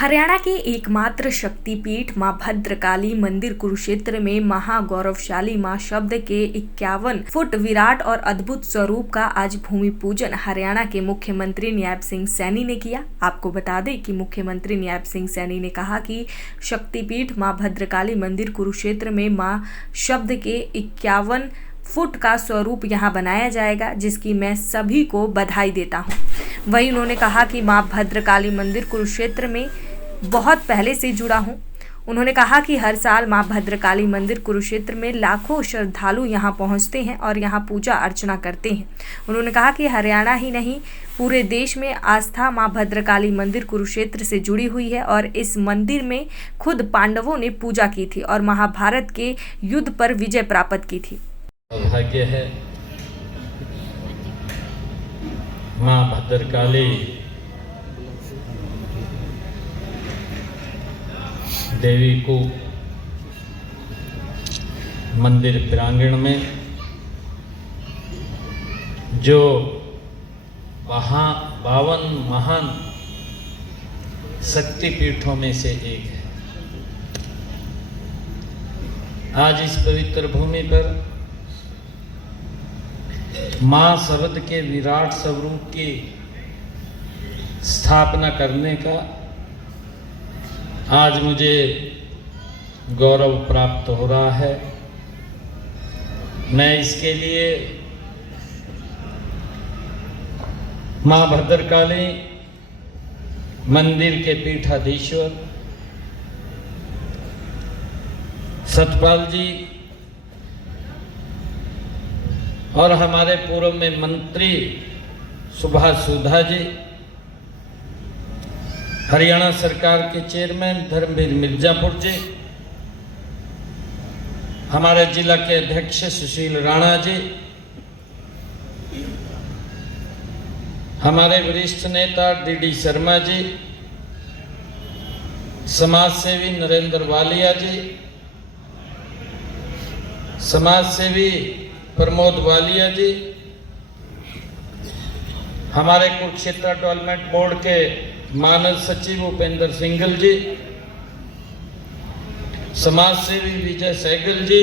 हरियाणा के एकमात्र शक्तिपीठ मां भद्रकाली मंदिर कुरुक्षेत्र में महागौरवशाली मां शब्द के 51 फुट विराट और अद्भुत स्वरूप का आज भूमि पूजन हरियाणा के मुख्यमंत्री न्यायब सिंह सैनी ने किया। आपको बता दें कि मुख्यमंत्री न्यायब सिंह सैनी ने कहा कि शक्तिपीठ मां भद्रकाली मंदिर कुरुक्षेत्र में मां शब्द के 51 फुट का स्वरूप यहाँ बनाया जाएगा, जिसकी मैं सभी को बधाई देता हूँ। वहीं उन्होंने कहा कि मां भद्रकाली मंदिर कुरुक्षेत्र में बहुत पहले से जुड़ा हूँ। उन्होंने कहा कि हर साल मां भद्रकाली मंदिर कुरुक्षेत्र में लाखों श्रद्धालु यहाँ पहुँचते हैं और यहाँ पूजा अर्चना करते हैं। उन्होंने कहा कि हरियाणा ही नहीं, पूरे देश में आस्था मां भद्रकाली मंदिर कुरुक्षेत्र से जुड़ी हुई है और इस मंदिर में खुद पांडवों ने पूजा की थी और महाभारत के युद्ध पर विजय प्राप्त की थी। सौभाग्य है मां भद्रकाली देवी को मंदिर प्रांगण में, जो 52 महान शक्तिपीठों में से एक है, आज इस पवित्र भूमि पर मां शब्द के विराट स्वरूप की स्थापना करने का आज मुझे गौरव प्राप्त हो रहा है। मैं इसके लिए मां भद्रकाली मंदिर के पीठाधीश्वर सतपाल जी और हमारे पूर्व में मंत्री सुभाष सुधा जी, हरियाणा सरकार के चेयरमैन धर्मवीर मिर्जापुर जी, हमारे जिला के अध्यक्ष सुशील राणा जी, हमारे वरिष्ठ नेता डी शर्मा जी, समाज सेवी नरेंद्र वालिया जी, समाज सेवी प्रमोद वालिया जी, हमारे कुरुक्षेत्र डेवलपमेंट बोर्ड के मानद सचिव उपेंद्र सिंघल जी, समाज सेवी विजय सहगल जी,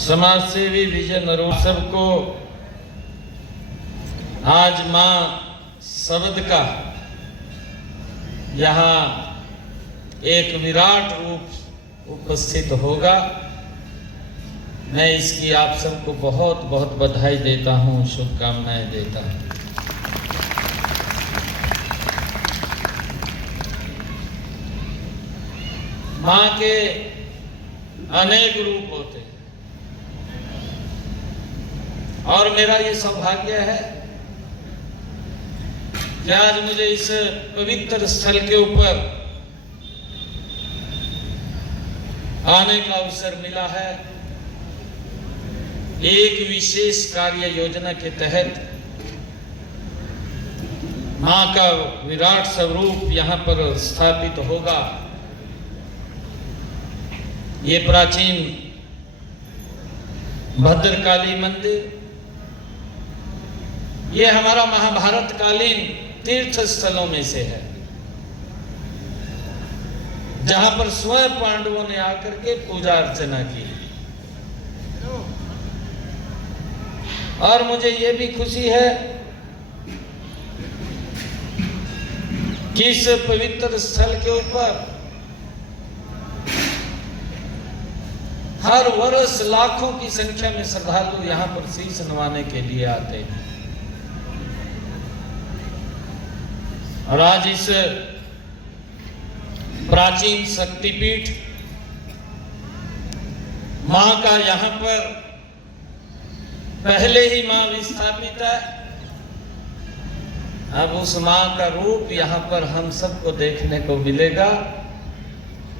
समाज सेवी विजय नरोर, सबको आज मां शब्द का यहाँ एक विराट रूप उपस्थित होगा। मैं इसकी आप सबको बहुत बहुत बधाई देता हूँ, शुभकामनाएं देता हूँ। मां के अनेक रूप होते हैं और मेरा ये सौभाग्य है कि आज मुझे इस पवित्र स्थल के ऊपर आने का अवसर मिला है। एक विशेष कार्य योजना के तहत मां का विराट स्वरूप यहाँ पर स्थापित होगा। ये प्राचीन भद्रकाली मंदिर, ये हमारा महाभारत कालीन तीर्थ स्थलों में से है, जहां पर स्वयं पांडवों ने आकर के पूजा अर्चना की। और मुझे ये भी खुशी है कि इस पवित्र स्थल के ऊपर हर वर्ष लाखों की संख्या में श्रद्धालु यहाँ पर शीश नवाने के लिए आते हैं। और आज इस प्राचीन शक्तिपीठ मां का यहाँ पर पहले ही मां विस्थापित है। अब उस मां का रूप यहाँ पर हम सबको देखने को मिलेगा।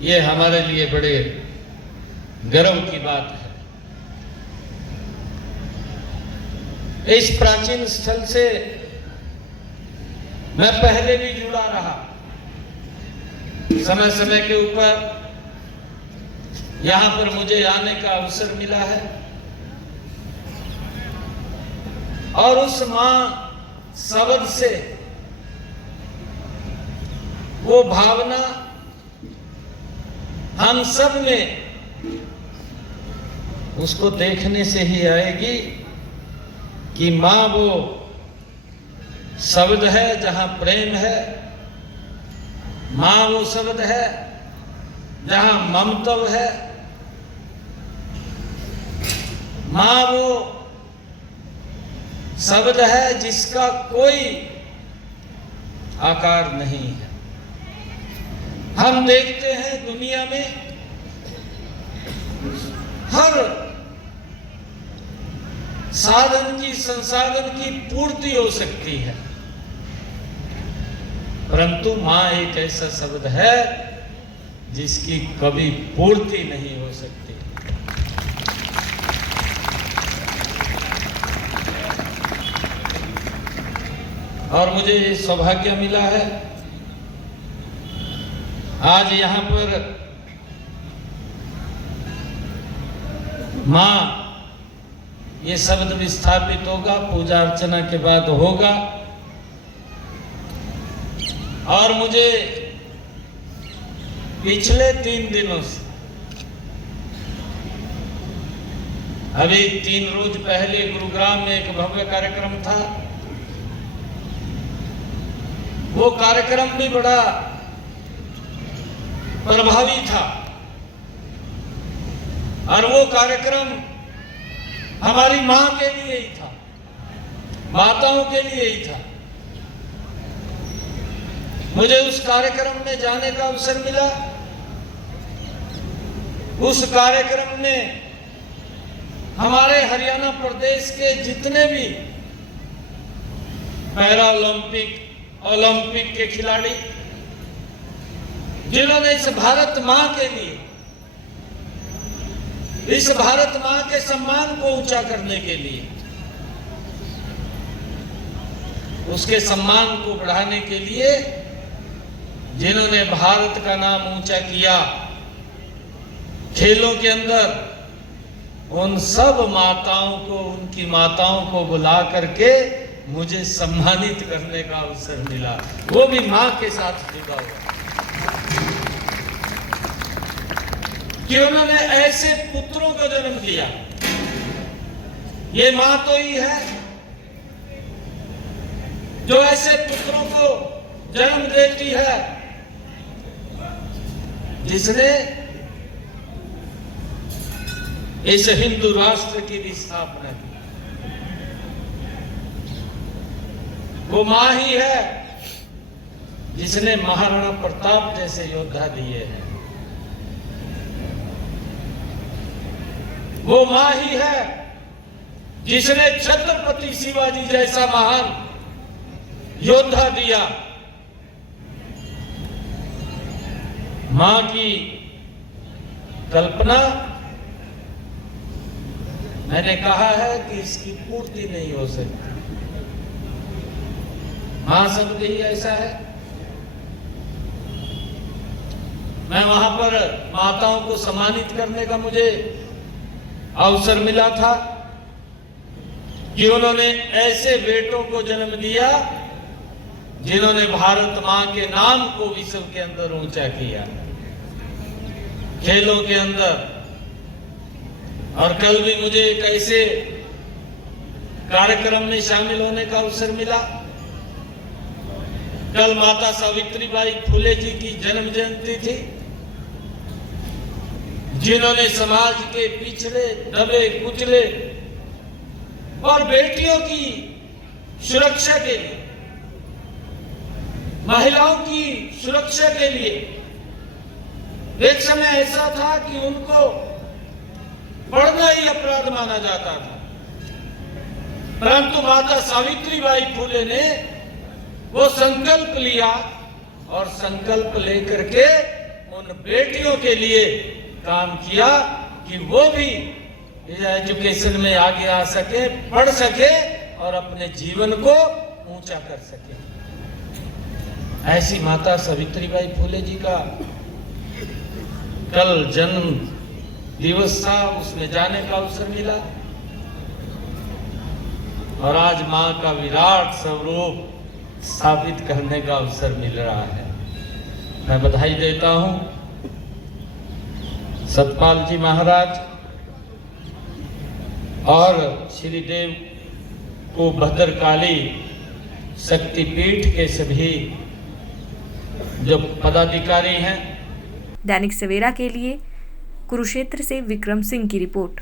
ये हमारे लिए बड़े गर्व की बात है। इस प्राचीन स्थल से मैं पहले भी जुड़ा रहा, समय समय के ऊपर यहाँ पर मुझे आने का अवसर मिला है और उस मां शब्द से वो भावना हम सब में उसको देखने से ही आएगी कि माँ वो शब्द है जहां प्रेम है, माँ वो शब्द है जहां ममत्व है, माँ वो शब्द है जिसका कोई आकार नहीं है। हम देखते हैं दुनिया में हर साधन की, संसाधन की पूर्ति हो सकती है, परंतु मां एक ऐसा शब्द है जिसकी कभी पूर्ति नहीं हो सकती। और मुझे ये सौभाग्य मिला है आज यहाँ पर मां ये शब्द विस्थापित होगा, पूजा अर्चना के बाद होगा। और मुझे पिछले 3 दिनों से, अभी 3 रोज पहले गुरुग्राम में एक भव्य कार्यक्रम था, वो कार्यक्रम भी बड़ा प्रभावी था और वो कार्यक्रम हमारी मां के लिए ही था, माताओं के लिए ही था। मुझे उस कार्यक्रम में जाने का अवसर मिला। उस कार्यक्रम में हमारे हरियाणा प्रदेश के जितने भी पैरा ओलंपिक, ओलंपिक के खिलाड़ी जिन्होंने इस भारत मां के लिए, इस भारत मां के सम्मान को ऊंचा करने के लिए, उसके सम्मान को बढ़ाने के लिए जिन्होंने भारत का नाम ऊंचा किया खेलों के अंदर, उन सब माताओं को, उनकी माताओं को बुला करके मुझे सम्मानित करने का अवसर मिला, वो भी मां के साथ जुड़ा हुआ, कि उन्होंने ऐसे पुत्रों को जन्म दिया। ये मां तो ही है जो ऐसे पुत्रों को जन्म देती है जिसने इस हिंदू राष्ट्र की भी स्थापना की। वो मां ही है जिसने महाराणा प्रताप जैसे योद्धा दिए हैं। वो मां ही है जिसने छत्रपति शिवाजी जैसा महान योद्धा दिया। मां की कल्पना, मैंने कहा है कि इसकी पूर्ति नहीं हो सकती। मां शब्द ही ऐसा है। मैं वहां पर माताओं को सम्मानित करने का मुझे अवसर मिला था कि उन्होंने ऐसे बेटों को जन्म दिया जिन्होंने भारत मां के नाम को विश्व के अंदर ऊंचा किया, खेलों के अंदर। और कल भी मुझे एक ऐसे कार्यक्रम में शामिल होने का अवसर मिला। कल माता सावित्रीबाई फुले जी की जन्म जयंती थी, जिन्होंने समाज के पिछड़े, दबे कुचले और बेटियों की सुरक्षा के लिए, महिलाओं की सुरक्षा के लिए, एक समय ऐसा था कि उनको पढ़ना ही अपराध माना जाता था, परंतु माता सावित्रीबाई फुले ने वो संकल्प लिया और संकल्प लेकर के उन बेटियों के लिए काम किया कि वो भी एजुकेशन में आगे आ सके, पढ़ सके और अपने जीवन को ऊंचा कर सके। ऐसी माता सावित्रीबाई फुले जी का कल जन्म दिवस था, उसमें जाने का अवसर मिला। और आज मां का विराट स्वरूप स्थापित करने का अवसर मिल रहा है। मैं बधाई देता हूं सतपाल जी महाराज और श्री देव को भद्रकाली शक्तिपीठ के सभी जो पदाधिकारी हैं। दैनिक सवेरा के लिए कुरुक्षेत्र से विक्रम सिंह की रिपोर्ट।